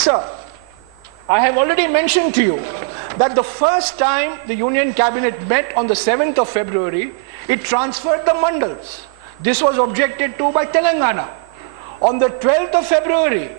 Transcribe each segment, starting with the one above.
Sir, I have already mentioned to you that the first time the Union Cabinet met on the 7th of February, it transferred the mandals. This was objected to by Telangana. On the 12th of February,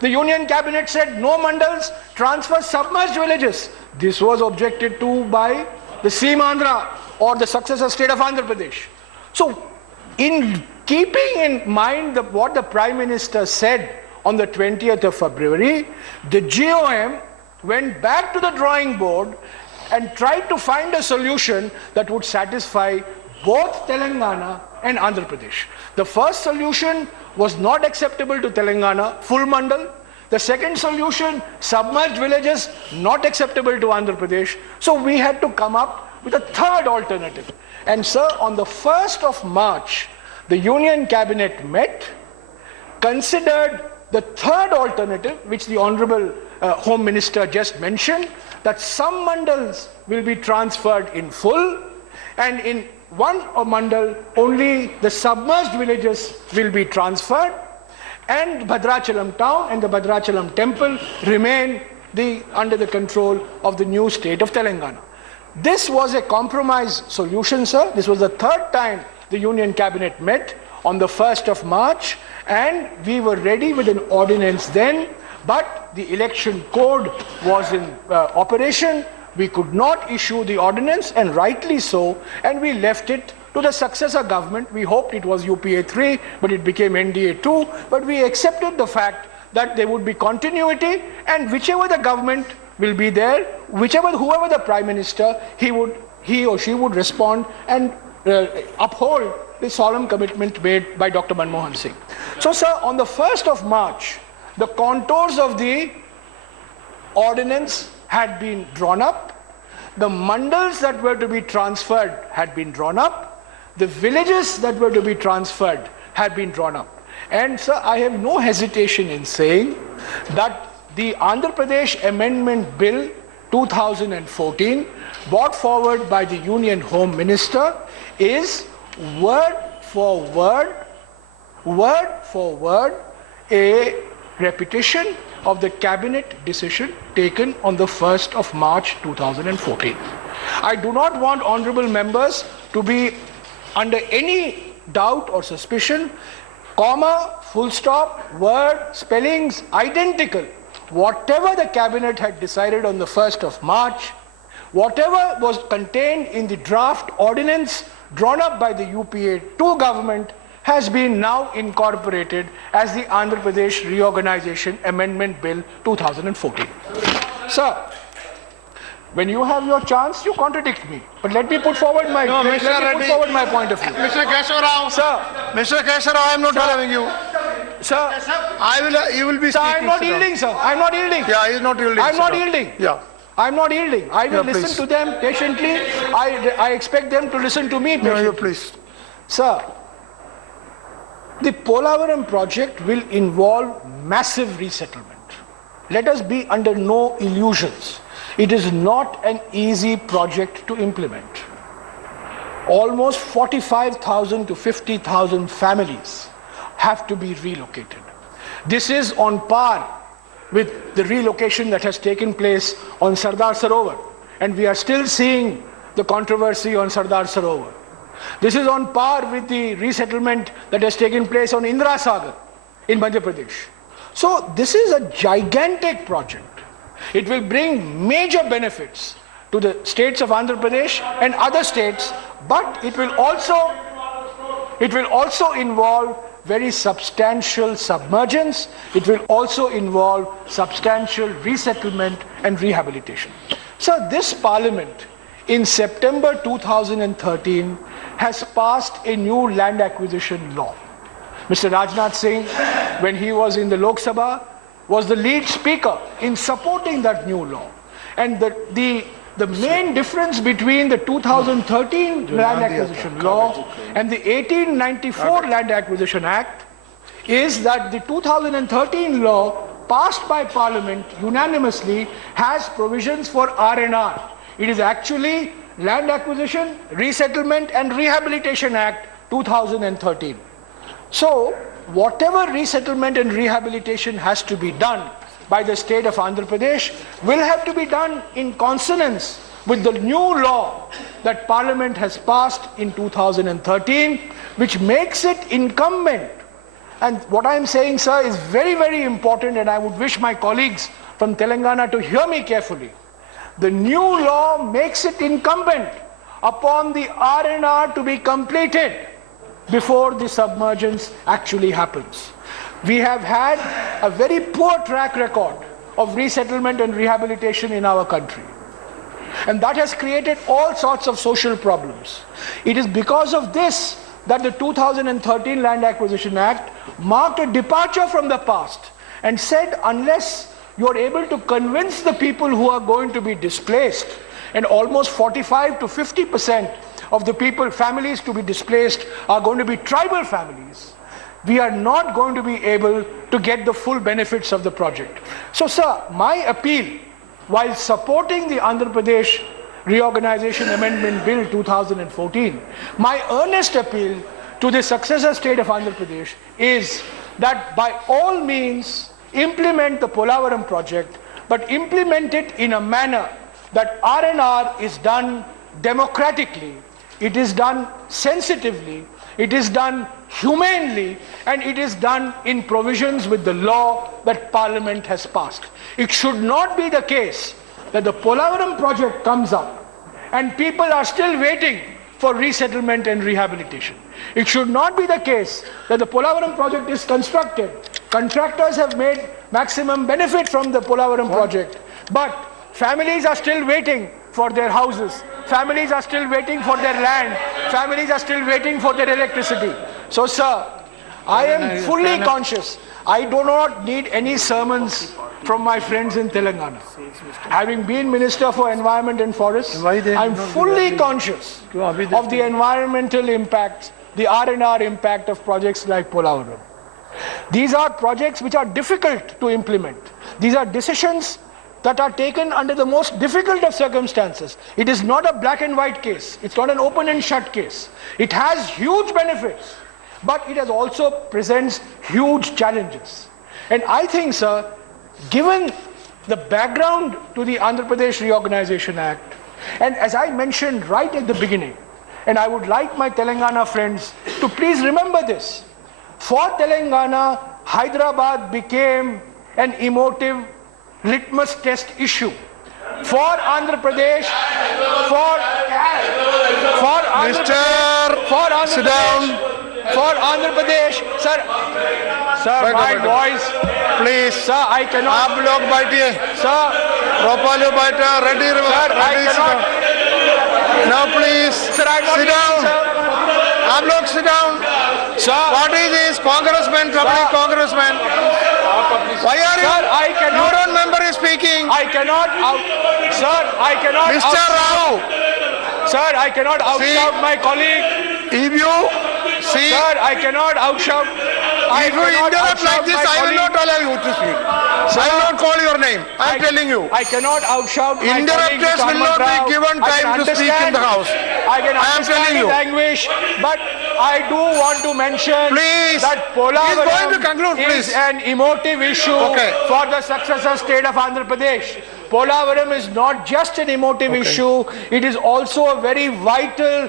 the Union Cabinet said no mandals, transfer submerged villages. This was objected to by the Seemandhra, or the successor state of Andhra Pradesh. So, in keeping in mind what the Prime Minister said on the 20th of February, the GOM went back to the drawing board and tried to find a solution that would satisfy both Telangana and Andhra Pradesh. The first solution was not acceptable to Telangana, full mandal. The second solution, submerged villages, not acceptable to Andhra Pradesh. So we had to come up with a third alternative. And sir, on the 1st of March, the Union Cabinet met, considered the third alternative, which the Honorable Home Minister just mentioned, that some mandals will be transferred in full, and in one mandal only the submerged villages will be transferred, and Bhadrachalam town and the Bhadrachalam temple remain under the control of the new state of Telangana. This was a compromise solution, sir. This was the third time the Union Cabinet met on the 1st of March, and we were ready with an ordinance then, but the election code was in operation. We could not issue the ordinance, and rightly so, and we left it to the successor government. We hoped it was UPA 3, but it became NDA 2, but we accepted the fact that there would be continuity, and whichever the government will be there, whoever the Prime Minister, he or she would respond and uphold the solemn commitment made by Dr. Manmohan Singh. So sir, on the 1st of March, the contours of the ordinance had been drawn up, the mandals that were to be transferred had been drawn up, the villages that were to be transferred had been drawn up. And sir, I have no hesitation in saying that the Andhra Pradesh Amendment Bill 2014 brought forward by the Union Home Minister is word for word a repetition of the cabinet decision taken on the 1st of March 2014. I do not want honorable members to be under any doubt or suspicion. Comma, full stop, word, spellings identical. Whatever the cabinet had decided on the 1st of March, whatever was contained in the draft ordinance drawn up by the UPA 2 government has been now incorporated as the Andhra Pradesh Reorganization Amendment Bill 2014. Sir, when you have your chance, you contradict me. But let me put forward my, my point of view. Mr. Keshav Rao. Sir. Mr. Keshav Rao, I am not allowing you. Sir. You will be sir, speaking. I am not yielding, sir. I am not yielding. Yeah, he is not yielding. I am not yielding. Yeah. I am not yielding. I will listen please. to them patiently. I expect them to listen to me patiently. No, please. Sir, the Polavaram project will involve massive resettlement. Let us be under no illusions. It is not an easy project to implement. Almost 45,000 to 50,000 families have to be relocated. This is on par with the relocation that has taken place on Sardar Sarovar, and we are still seeing the controversy on Sardar Sarovar. This is on par with the resettlement that has taken place on Indira Sagar in Madhya Pradesh. So this is a gigantic project. It will bring major benefits to the states of Andhra Pradesh and other states, but it will also involve very substantial submergence. It will also involve substantial resettlement and rehabilitation. So this parliament in September 2013 has passed a new land acquisition law. Mr. Rajnath Singh, when he was in the Lok Sabha, was the lead speaker in supporting that new law. And the main difference between the 2013 Land Acquisition Law and the 1894 Land Acquisition Act is that the 2013 law passed by Parliament unanimously has provisions for R&R. It is actually Land Acquisition, Resettlement and Rehabilitation Act 2013. So, whatever resettlement and rehabilitation has to be done by the state of Andhra Pradesh will have to be done in consonance with the new law that Parliament has passed in 2013, which makes it incumbent. And what I am saying, sir, is very, very important, and I would wish my colleagues from Telangana to hear me carefully. The new law makes it incumbent upon the R&R to be completed before the submergence actually happens. We have had a very poor track record of resettlement and rehabilitation in our country. And that has created all sorts of social problems. It is because of this that the 2013 Land Acquisition Act marked a departure from the past and said unless you are able to convince the people who are going to be displaced, and almost 45 to 50% of the people, families to be displaced are going to be tribal families, we are not going to be able to get the full benefits of the project. So, sir, my appeal, while supporting the Andhra Pradesh Reorganization Amendment Bill 2014, my earnest appeal to the successor state of Andhra Pradesh is that by all means implement the Polavaram project, but implement it in a manner that R&R is done democratically, it is done sensitively, it is done humanely, and it is done in provisions with the law that Parliament has passed. It should not be the case that the Polavaram project comes up and people are still waiting for resettlement and rehabilitation. It should not be the case that the Polavaram project is constructed, contractors have made maximum benefit from the Polavaram project, but families are still waiting for their houses, families are still waiting for their land, families are still waiting for their electricity. So, sir, I am fully conscious. I do not need any sermons from my friends in Telangana. Having been Minister for Environment and Forests, I am fully conscious of the environmental impact, the R&R impact of projects like Polavaram. These are projects which are difficult to implement. These are decisions that are taken under the most difficult of circumstances. It is not a black and white case. It's not an open and shut case. It has huge benefits, but it has also presents huge challenges. And I think, sir, given the background to the Andhra Pradesh Reorganization Act, and as I mentioned right at the beginning, and I would like my Telangana friends to please remember this, for Telangana, Hyderabad became an emotive litmus test issue. For Andhra Pradesh, for Andhra Pradesh, sir, my voice, Please. sir, I cannot, आप लोग बैठिए. sir, Ropalio बैठा. Ready, sir, I ready, sit cannot, down. Now please. sir, I'm not Sit down. sir. आप लोग sit down. Sir, What is this? Congressman, troubling Sir. congressman. Why are you? Sir, I You cannot, don't remember his speaking. I cannot sir, I cannot Mr. Rao, sir, I cannot outshout my colleague. if you see, Sir, I cannot outshout. if you interrupt like this, I will not allow you to speak. Sir, I will not call your name. I am telling you. I cannot outshout my colleague. Interrupters will not be given time to speak in the house. I can I am understand telling his you. anguish, but I do want to mention Please. that He's going to conclude, Polavaram is please. an emotive issue Okay. for the successor state of Andhra Pradesh. Polavaram is not just an emotive issue, it is also a very vital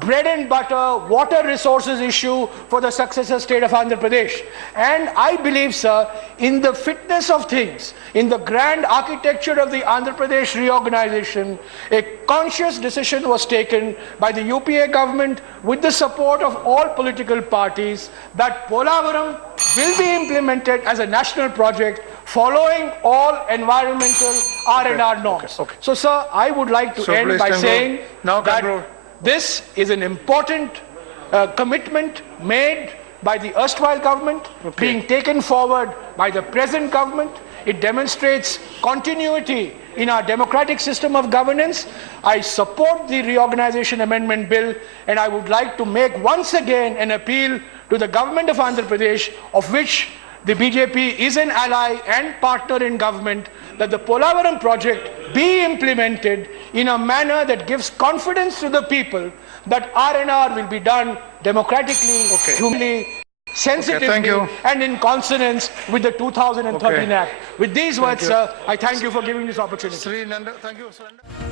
bread and butter, water resources issue for the successor state of Andhra Pradesh. And I believe, sir, in the fitness of things, in the grand architecture of the Andhra Pradesh reorganization, a conscious decision was taken by the UPA government with the support of all political parties that Polavaram will be implemented as a national project following all environmental R&R norms. Okay. So, sir, I would like to So end please by conclude. saying Now that conclude. this is an important commitment made by the erstwhile government, being taken forward by the present government. It demonstrates continuity in our democratic system of governance. I support the Reorganization Amendment Bill, and I would like to make once again an appeal to the government of Andhra Pradesh, of which the BJP is an ally and partner in government, that the Polavaram project be implemented in a manner that gives confidence to the people that R&R will be done democratically, humanly, sensitively you. and in consonance with the 2013 Okay. Act. With these words, you. sir, I thank you for giving this opportunity. Sri Nanda, thank you, Surrender.